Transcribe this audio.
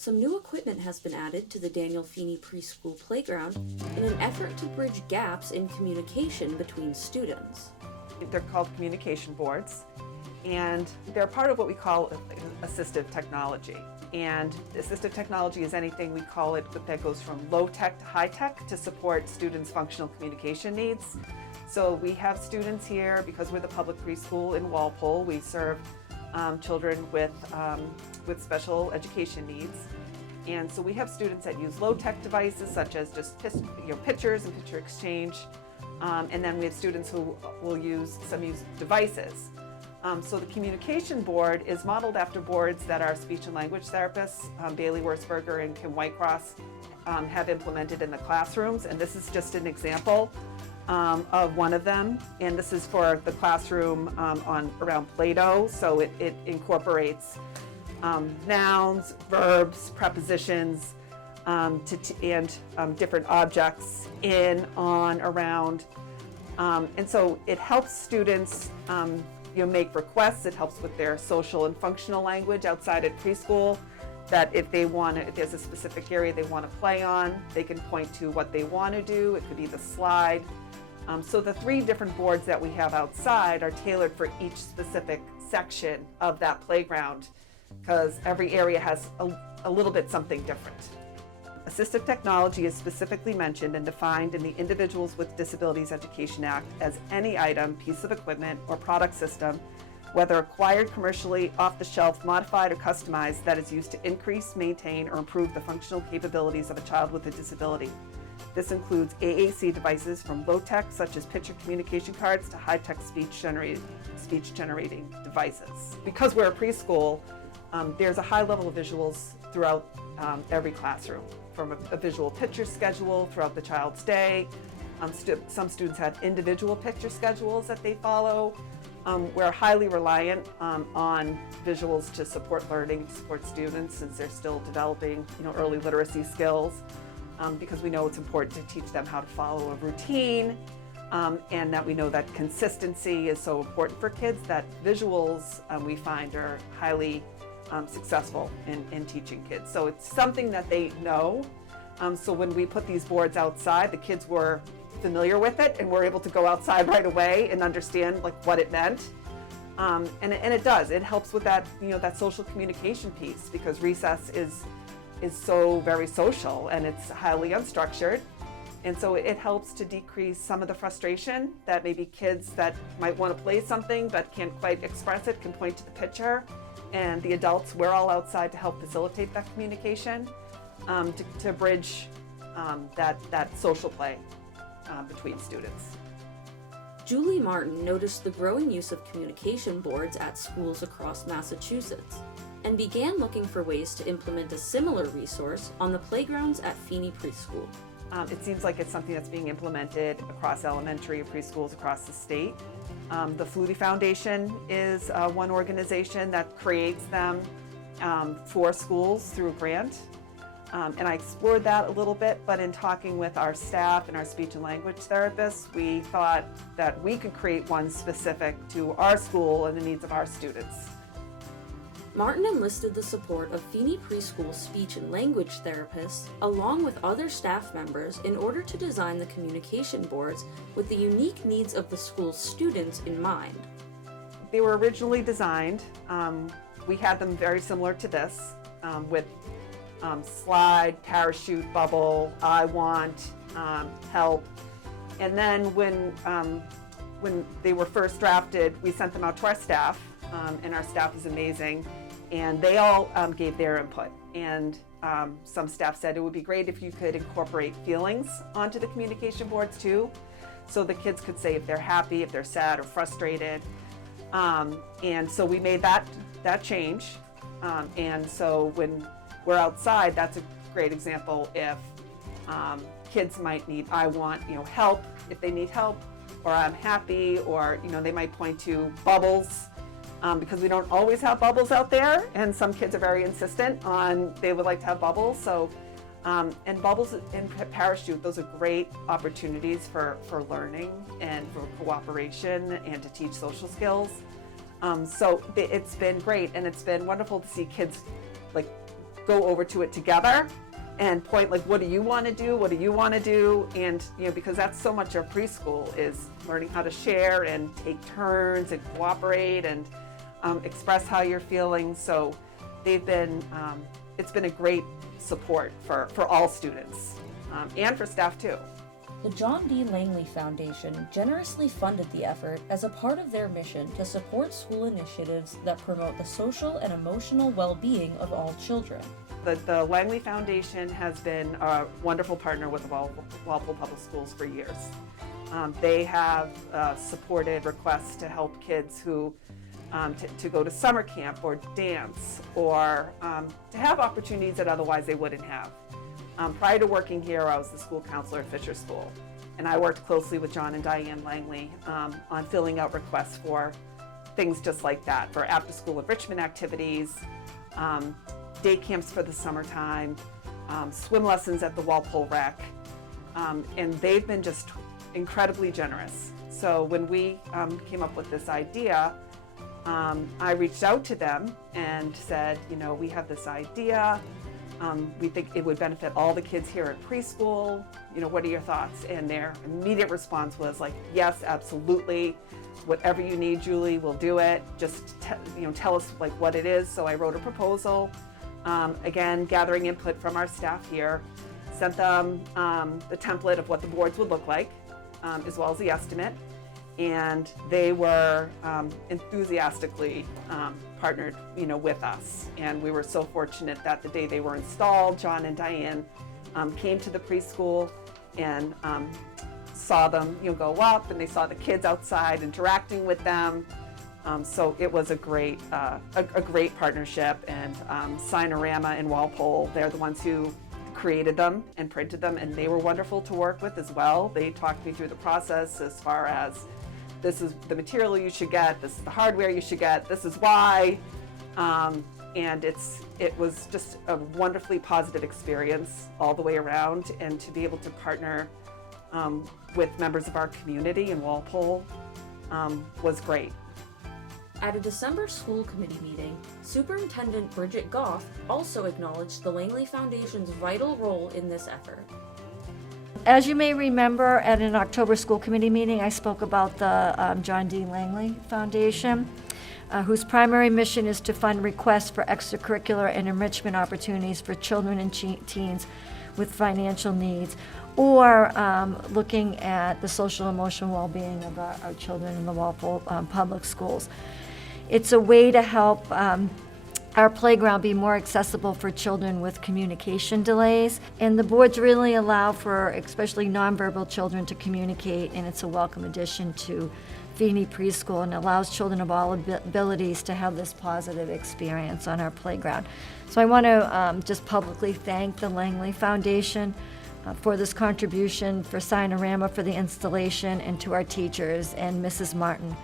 some new equipment has been added to the Daniel Feeney Preschool playground in an effort to bridge gaps in communication between students. They're called communication boards, and they're part of what we call assistive technology. And assistive technology is anything, we call it, that goes from low tech to high tech to support students' functional communication needs. So we have students here, because we're the public preschool in Walpole, we serve children with special education needs. And so we have students that use low-tech devices, such as just pictures and picture exchange. And then we have students who will use devices. So the communication board is modeled after boards that our speech and language therapists, Bailey Wurzberger and Kim Whitecross, have implemented in the classrooms. And this is just an example of one of them, and this is for the classroom around Play-Doh. So it incorporates nouns, verbs, prepositions, and different objects in, on, around, and so it helps students make requests. It helps with their social and functional language outside at preschool. That if there's a specific area they want to play on, they can point to what they want to do. It could be the slide. So the 3 different boards that we have outside are tailored for each specific section of that playground, because every area has a little bit something different. Assistive technology is specifically mentioned and defined in the Individuals with Disabilities Education Act as any item, piece of equipment, or product system, whether acquired commercially, off the shelf, modified, or customized, that is used to increase, maintain, or improve the functional capabilities of a child with a disability. This includes AAC devices from low-tech, such as picture communication cards, to high-tech speech-generating devices. Because we're a preschool, there's a high level of visuals throughout every classroom, from a visual picture schedule throughout the child's day. Some students have individual picture schedules that they follow. We're highly reliant on visuals to support learning, to support students, since they're still developing early literacy skills. Because we know it's important to teach them how to follow a routine, and that we know that consistency is so important for kids, that visuals we find are highly successful in teaching kids. So it's something that they know. So when we put these boards outside, the kids were familiar with it and were able to go outside right away and understand what it meant. And it does. It helps with that that social communication piece, because recess is so very social and it's highly unstructured. And so it helps to decrease some of the frustration that maybe kids that might want to play something but can't quite express it can point to the picture. And the adults, we're all outside to help facilitate that communication, to bridge that social play between students. Julie Martin noticed the growing use of communication boards at schools across Massachusetts and began looking for ways to implement a similar resource on the playgrounds at Feeney Preschool. It seems like it's something that's being implemented across elementary and preschools across the state. The Langley Foundation is one organization that creates them for schools through a grant. And I explored that a little bit, but in talking with our staff and our speech and language therapists, we thought that we could create one specific to our school and the needs of our students. Martin enlisted the support of Feeney Preschool speech and language therapists, along with other staff members, in order to design the communication boards with the unique needs of the school's students in mind. They were originally designed, we had them very similar to this, with slide, parachute, bubble, I want, help. And then when they were first drafted, we sent them out to our staff, and our staff is amazing, and they all gave their input. And some staff said it would be great if you could incorporate feelings onto the communication boards too, so the kids could say if they're happy, if they're sad or frustrated. And so we made that change. And so when we're outside, that's a great example if kids might need, I want help, if they need help, or I'm happy, or they might point to bubbles, because we don't always have bubbles out there, and some kids are very insistent on they would like to have bubbles. So and bubbles and parachute, those are great opportunities for learning and for cooperation and to teach social skills. So it's been great, and it's been wonderful to see kids go over to it together and point like, what do you want to do? What do you want to do? And, because that's so much of preschool is learning how to share and take turns and cooperate and express how you're feeling. So they've been, it's been a great support for all students and for staff too. The John D. Langley Foundation generously funded the effort as a part of their mission to support school initiatives that promote the social and emotional well-being of all children. The Langley Foundation has been a wonderful partner with Walpole Public Schools for years. They have supported requests to help kids who to go to summer camp or dance or to have opportunities that otherwise they wouldn't have. Prior to working here, I was the school counselor at Fisher School, and I worked closely with John and Diane Langley on filling out requests for things just like that, for after-school enrichment activities, day camps for the summertime, swim lessons at the Walpole Rec, and they've been just incredibly generous. So when we came up with this idea, I reached out to them and said, we have this idea. We think it would benefit all the kids here at preschool. What are your thoughts? And their immediate response was like, yes, absolutely. Whatever you need, Julie, we'll do it. Just tell us like what it is. So I wrote a proposal. Again, gathering input from our staff here, sent them the template of what the boards would look like, as well as the estimate. And they were enthusiastically partnered, with us. And we were so fortunate that the day they were installed, John and Diane came to the preschool and saw them, go up, and they saw the kids outside interacting with them. So it was a great partnership. And Signorama and Walpole, they're the ones who created them and printed them, and they were wonderful to work with as well. They talked me through the process as far as this is the material you should get, this is the hardware you should get, this is why. And it was just a wonderfully positive experience all the way around, and to be able to partner with members of our community in Walpole was great. At a December school committee meeting, Superintendent Bridget Goff also acknowledged the Langley Foundation's vital role in this effort. As you may remember, at an October school committee meeting, I spoke about the John D. Langley Foundation, whose primary mission is to fund requests for extracurricular and enrichment opportunities for children and teens with financial needs, or looking at the social and emotional well-being of our children in the Walpole public schools. It's a way to help our playground be more accessible for children with communication delays. And the boards really allow for especially nonverbal children to communicate, and it's a welcome addition to Feeney Preschool, and allows children of all abilities to have this positive experience on our playground. So I want to just publicly thank the Langley Foundation for this contribution, for Signorama for the installation, and to our teachers and Mrs. Martin